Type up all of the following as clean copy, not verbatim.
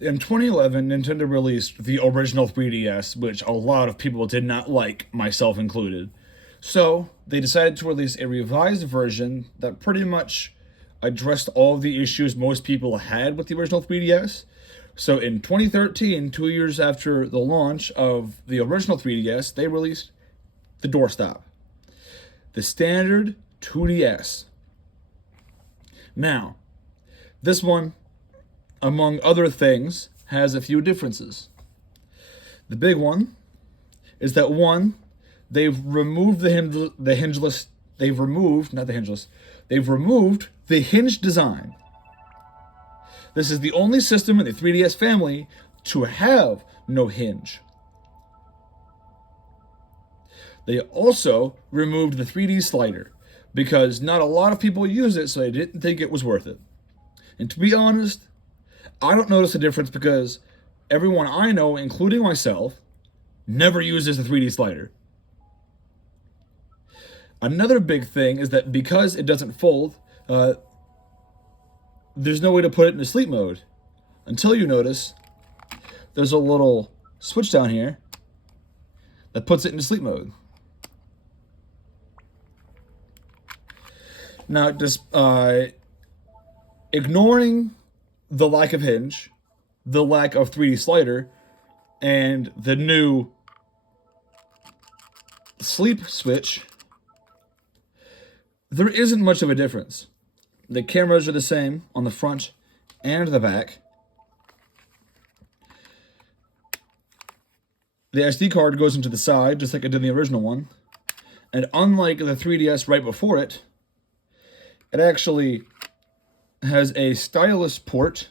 In 2011, Nintendo released the original 3DS, which a lot of people did not like, myself included. So, they decided to release a revised version that pretty much addressed all of the issues most people had with the original 3DS. So, in 2013, 2 years after the launch of the original 3DS, they released the doorstop, the standard 2DS. Now, this one, among other things, has a few differences. The big one is that one, they've removed the hingeless. They've removed not the hingeless. They've removed the hinge design. This is the only system in the 3DS family to have no hinge. They also removed the 3D slider because not a lot of people use it, so they didn't think it was worth it. And to be honest, I don't notice a difference because everyone I know, including myself, never uses the 3D slider. Another big thing is that because it doesn't fold, there's no way to put it into sleep mode. Until you notice, there's a little switch down here that puts it into sleep mode. Now, just ignoring the lack of hinge, the lack of 3D slider, and the new sleep switch, there isn't much of a difference. The cameras are the same on the front and the back. The SD card goes into the side, just like it did in the original one. And unlike the 3DS right before it, it actually has a stylus port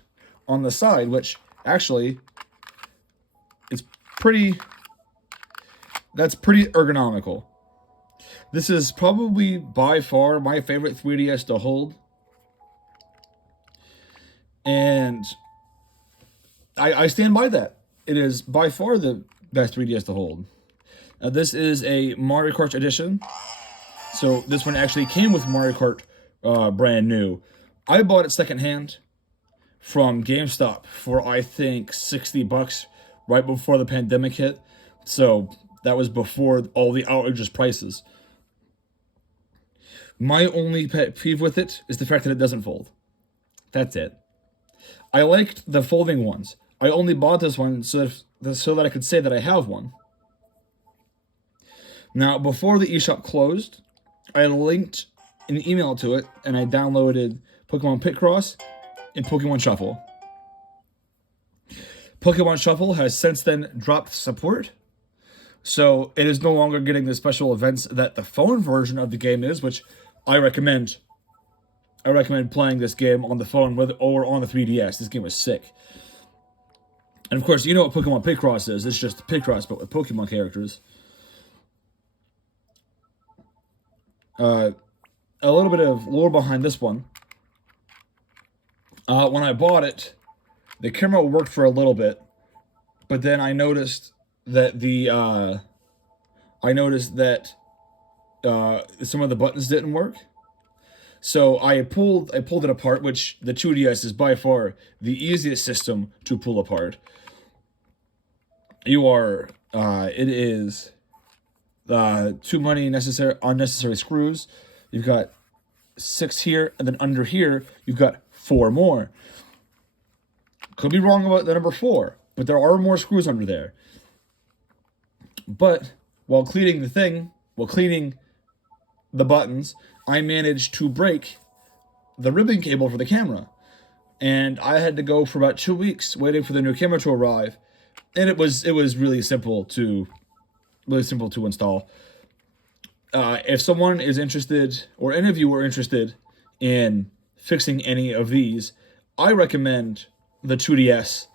on the side, which actually is that's pretty ergonomical. This is probably by far my favorite 3DS to hold. And I stand by that. It is by far the best 3DS to hold. Now, this is a Mario Kart edition. So this one actually came with Mario Kart brand new. I bought it secondhand from GameStop for I think $60 right before the pandemic hit. So that was before all the outrageous prices. My only pet peeve with it is the fact that it doesn't fold. That's it. I liked the folding ones. I only bought this one so that I could say that I have one. Now, before the eShop closed, I linked an email to it, and I downloaded Pokemon Picross and Pokemon Shuffle. Pokemon Shuffle has since then dropped support, so it is no longer getting the special events that the phone version of the game is, which I recommend. I recommend playing this game on the phone or on the 3DS. This game is sick. And of course, you know what Pokemon Picross is. It's just Picross, but with Pokemon characters. A little bit of lore behind this one. When I bought it, the camera worked for a little bit, but then I noticed that some of the buttons didn't work. So I pulled it apart, which the 2DS is by far the easiest system to pull apart. It is too many unnecessary screws. You've got 6 here, and then under here, you've got 4 more. Could be wrong about the number 4, but there are more screws under there. But while cleaning the buttons, I managed to break the ribbon cable for the camera. And I had to go for about 2 weeks waiting for the new camera to arrive. And it was really simple to install. If someone is interested, or any of you are interested in fixing any of these, I recommend the 2DS.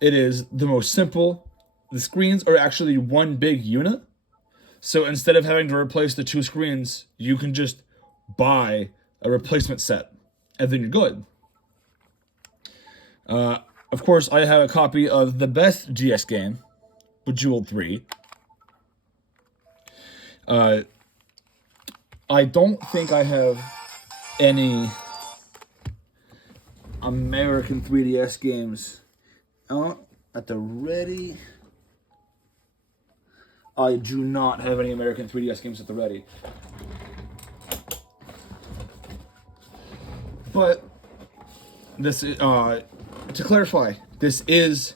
It is the most simple. The screens are actually one big unit. So instead of having to replace the 2 screens, you can just buy a replacement set, and then you're good. Of course, I have a copy of the best DS game, Bejeweled 3. I don't think I have any American 3DS games at the ready. I do not have any American 3DS games at the ready. But this is, to clarify, this is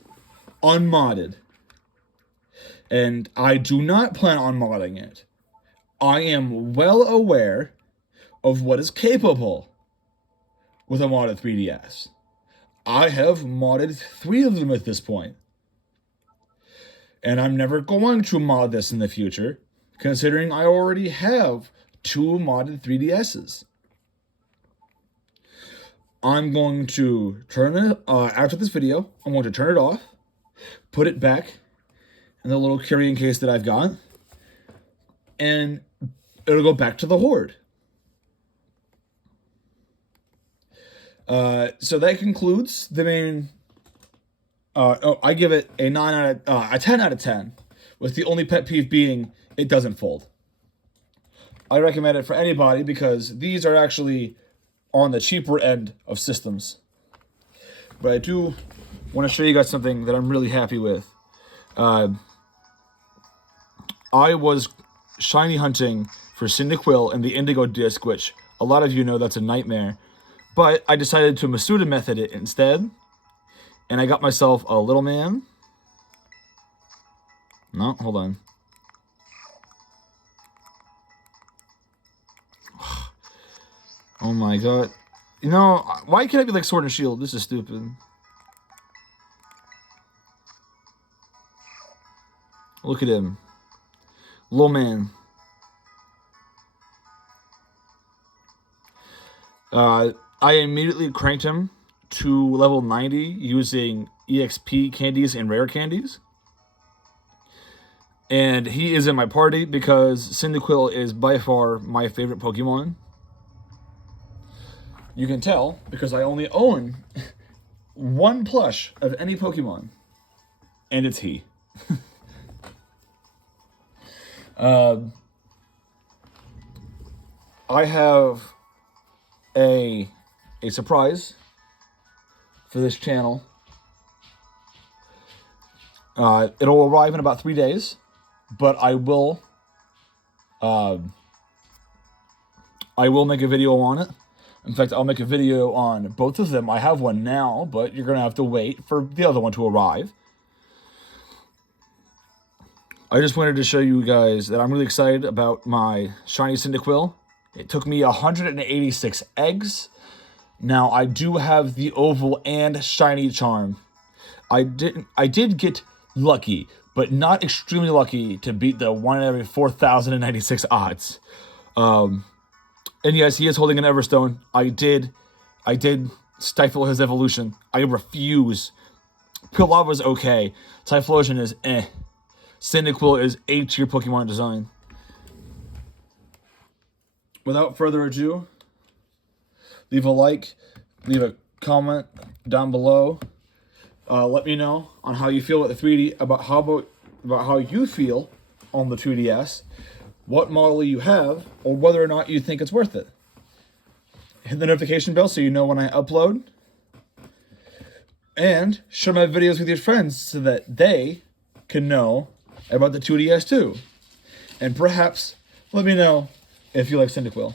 unmodded. And I do not plan on modding it. I am well aware of what is capable with a modded 3DS. I have modded 3 of them at this point. And I'm never going to mod this in the future, considering I already have 2 modded 3DSs. I'm going to turn it, after this video, I'm going to turn it off, put it back in the little carrying case that I've got, and it'll go back to the hoard. So that concludes the main. I give it a 10 out of 10, with the only pet peeve being it doesn't fold. I recommend it for anybody because these are actually on the cheaper end of systems. But I do want to show you guys something that I'm really happy with. I was shiny hunting for Cyndaquil and the Indigo Disc, which a lot of you know that's a nightmare. But I decided to Masuda method it instead. And I got myself a little man. No, hold on. Oh my god. You know, why can't I be like Sword and Shield? This is stupid. Look at him. Little man. I immediately cranked him to level 90 using EXP candies and rare candies. And he is in my party because Cyndaquil is by far my favorite Pokemon. You can tell because I only own 1 plush of any Pokemon. And it's he. I have a surprise for this channel. It'll arrive in about 3 days, but I will make a video on it. In fact, I'll make a video on both of them. I have one now, but you're gonna have to wait for the other one to arrive. I just wanted to show you guys that I'm really excited about my shiny Cyndaquil. It took me 186 eggs. Now, I do have the oval and shiny charm. I did get lucky, but not extremely lucky to beat the 1 in every 4,096 odds. And yes, he is holding an Everstone. I did stifle his evolution. I refuse. Pilava's okay. Typhlosion is eh. Cyndaquil is A tier Pokemon design. Without further ado, leave a like, leave a comment down below. Let me know on how you feel with the 3D, about how you feel on the 2DS, what model you have, or whether or not you think it's worth it. Hit the notification bell so you know when I upload. And share my videos with your friends so that they can know about the 2DS too. And perhaps let me know if you like Cyndaquil.